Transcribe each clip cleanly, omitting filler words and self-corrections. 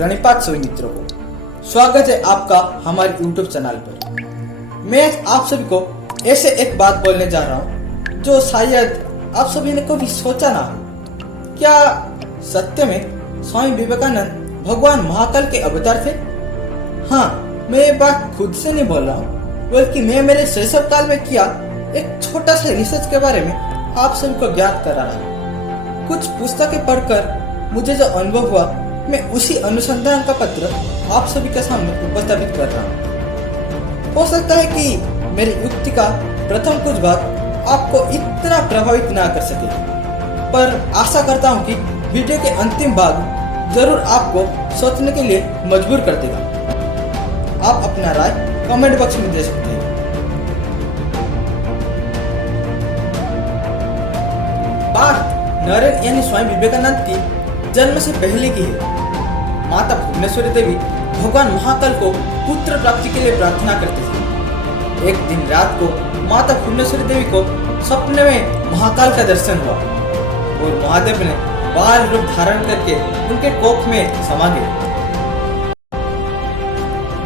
प्रणिपात सभी मित्रों को स्वागत है आपका हमारे YouTube चैनल पर। मैं आप सभी को ऐसे एक बात बोलने जा रहा हूँ जो शायद आप सभी ने कभी सोचा ना हो। क्या सत्य में स्वामी विवेकानंद भगवान महाकाल के अवतार थे? हाँ, मैं ये बात खुद से नहीं बोल रहा हूँ, बल्कि मैं मेरे शैशव काल में किया एक छोटा सा रिसर्च के बारे में आप सभी को ज्ञात करा रहा हूँ। कुछ पुस्तकें पढ़कर मुझे जो अनुभव हुआ, मैं उसी अनुसंधान का पत्र आप सभी के सामने उपस्थापित कर रहा हूँ। हो सकता है कि मेरी युक्ति का प्रथम कुछ भाग आपको इतना प्रभावित ना कर सके, पर आशा करता हूँ कि वीडियो के अंतिम भाग जरूर आपको सोचने के लिए मजबूर कर देगा। आप अपना राय कमेंट बॉक्स में दे सकते हैं। बात नरेन यानी स्वामी विवेकानंद की जन्म से पहले की है। माता भुवनेश्वरी देवी भगवान महाकाल को पुत्र प्राप्ति के लिए प्रार्थना करती थी। एक दिन रात को माता भुवनेश्वरी देवी को सपने में महाकाल का दर्शन हुआ और महादेव ने बाल रूप धारण करके उनके कोख में समा गए।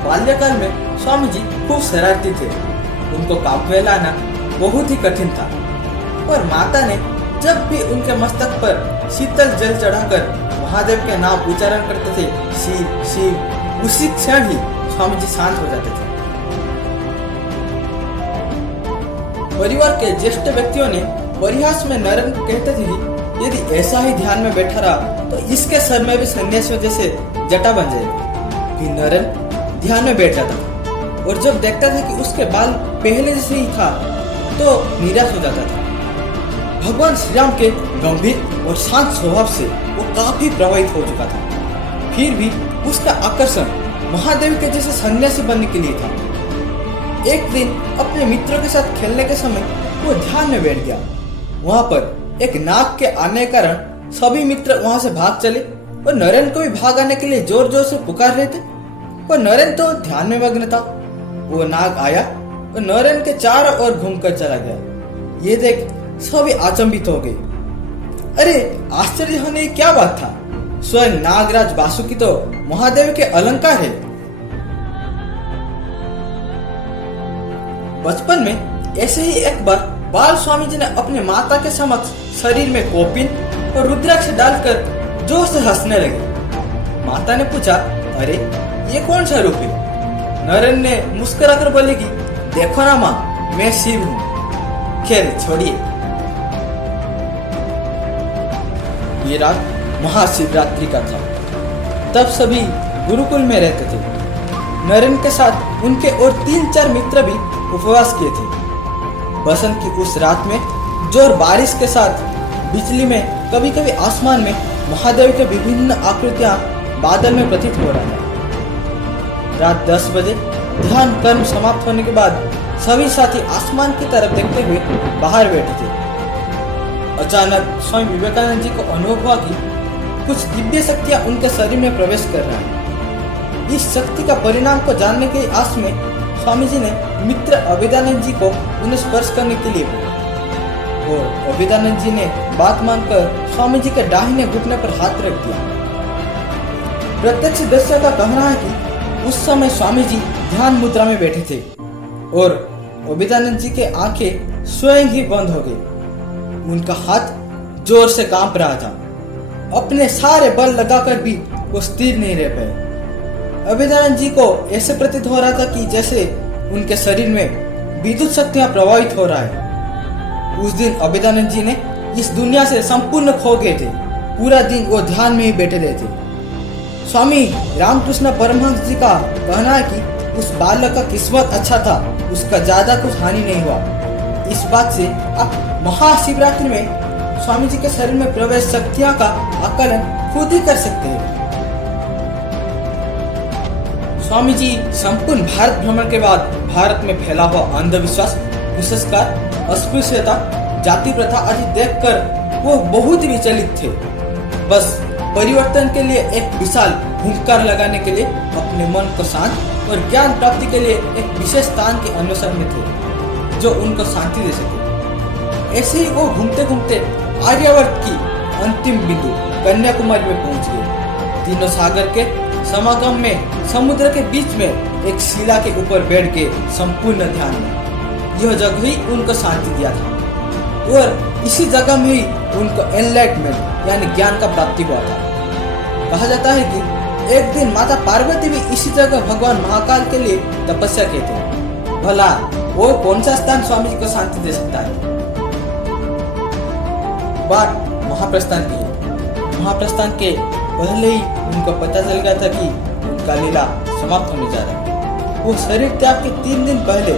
बाल्यकाल में स्वामी जी खूब शरारती थे। उनको काबू में लाना बहुत ही कठिन था, पर माता ने जब भी उनके मस्तक पर शीतल जल चढ़ाकर महादेव के नाम उच्चारण करते थे, शिव शिव, उसी क्षण ही स्वामी जी शांत हो जाते थे। परिवार के ज्येष्ठ व्यक्तियों ने परिहास में नरेन को कहते थे कि यदि ऐसा ही ध्यान में बैठा रहा तो इसके सर में भी सन्यासियों जैसे जटा बन जाएगी। फिर नरेन ध्यान में बैठ जाता था और जब देखता था कि उसके बाल पहले जैसे ही था तो निराश हो जाता था। भगवान श्री राम के गंभीर और शांत स्वभाव से वो काफी प्रभावित हो चुका था। फिर भी उसका आकर्षण महादेव के जैसे सन्यासी बनने के लिए था। एक दिन अपने मित्रों के साथ खेलने के समय वो ध्यान में बैठ गया। वहाँ पर एक नाग के आने के कारण सभी मित्र वहाँ से भाग चले और नरेन को भी भाग आने के लिए जोर जोर से पुकार रहे थे, पर नरेन तो ध्यान में मग्न था। वो नाग आया और नरेन के चारों ओर घूमकर चला गया। ये देख सभी अचंभित हो गए। अरे आश्चर्य होने की क्या बात था, स्वयं नागराज वासुकी तो महादेव के अलंकार है। बचपन में ऐसे ही एक बार बाल स्वामी जी ने अपने माता के समक्ष शरीर में कोपिन और रुद्राक्ष डालकर जोर से हंसने लगे। माता ने पूछा, अरे ये कौन सा रूप है? नरेन ने मुस्कुराकर बोले कि देखो ना माँ, मैं शिव हूँ। खैर छोड़िए। ये रात महाशिवरात्रि का था। तब सभी गुरुकुल में रहते थे। नरेन के साथ उनके और 3-4 मित्र भी उपवास किए थे। बसंत की उस रात में जोर बारिश के साथ बिजली में कभी कभी आसमान में महादेव के विभिन्न आकृतियां बादल में प्रतीत हो रहा है। रात 10 बजे ध्यान कर्म समाप्त होने के बाद सभी साथी आसमान की तरफ देखते हुए बाहर बैठे थे। अचानक स्वामी विवेकानंद जी को अनुभव हुआ कि कुछ दिव्य शक्तियां उनके शरीर में प्रवेश कर रहा है। इस शक्ति का परिणाम को जानने की आस में स्वामी जी ने मित्र अभेदानंद जी को उन्हें स्पर्श करने के लिए बोला और अभेदानंद जी ने बात मानकर स्वामी जी के दाहिने घुटने पर हाथ रख दिया। प्रत्यक्षदर्शी का कहना है कि उस समय स्वामी जी ध्यान मुद्रा में बैठे थे और अभेदानंद जी के आंखें स्वयं ही बंद हो गई। उनका हाथ जोर से कांप रहा था। अपने सारे बल लगाकर भी वो स्थिर नहीं रह पाए। अभेदानंद जी को ऐसे प्रतीत हो रहा था कि जैसे उनके शरीर में विद्युत शक्तियां प्रभावित हो रहा है। उस दिन अभेदानंद जी ने इस दुनिया से संपूर्ण खो गए थे। पूरा दिन वो ध्यान में ही बैठे रहे थे। स्वामी रामकृष्ण परमहंस जी का कहना है कि उस बालक का किस्मत अच्छा था, उसका ज्यादा कुछ हानि नहीं हुआ। इस बात से आप महाशिवरात्रि में स्वामी जी के शरीर में प्रवेश शक्तियां का आकलन खुद ही कर सकते हैं। स्वामी जी संपूर्ण भारत भ्रमण के बाद भारत में फैला हुआ अंधविश्वास, कुसंस्कार, अस्पृश्यता, जाति प्रथा आदि देखकर वो बहुत ही विचलित थे। बस परिवर्तन के लिए एक विशाल हुंकार लगाने के लिए अपने मन को शांत और ज्ञान प्राप्ति के लिए एक विशेष स्थान के अन्वेषण में थे जो उनको शांति दे सके। ऐसे ही वो घूमते घूमते आर्यावर्त की अंतिम बिंदु कन्याकुमारी में पहुंच गए। तीनों सागर के समागम में समुद्र के बीच में एक शिला के ऊपर बैठ के संपूर्ण ध्यान में। यह जगह ही उनको शांति दिया था और इसी जगह में ही उनको एनलाइटमेंट यानी ज्ञान का प्राप्ति हुआ था। कहा जाता है कि एक दिन माता पार्वती भी इसी जगह भगवान महाकाल के लिए तपस्या किए थे। भला वो कौन सा स्थान स्वामी जी को शांति दे सकता है। बात महाप्रस्थान की है। महाप्रस्थान के पहले ही उनको पता चल गया था कि उनका लीला समाप्त होने जा रहा है। वो शरीर त्याग के 3 दिन पहले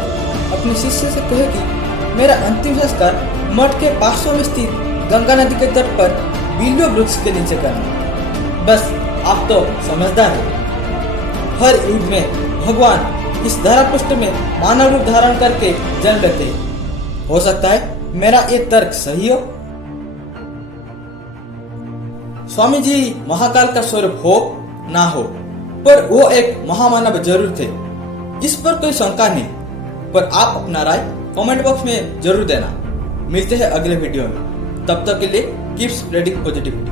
अपने शिष्य से कहे कि मेरा अंतिम संस्कार मठ के पार्श्व में स्थित गंगा नदी के तट पर बिल्व वृक्ष के नीचे करना। बस आप तो समझदार हैं। हर युग में भगवान इस धरा पृष्ठ में मानव रूप धारण करके जन्म लेते हैं। हो सकता है मेरा ये तर्क सही हो। स्वामी जी महाकाल का स्वरूप हो ना हो, पर वो एक महामानव जरूर थे, इस पर कोई शंका नहीं। पर आप अपना राय कमेंट बॉक्स में जरूर देना। मिलते हैं अगले वीडियो में, तब तक के लिए कीप स्प्रेडिंग पॉजिटिविटी।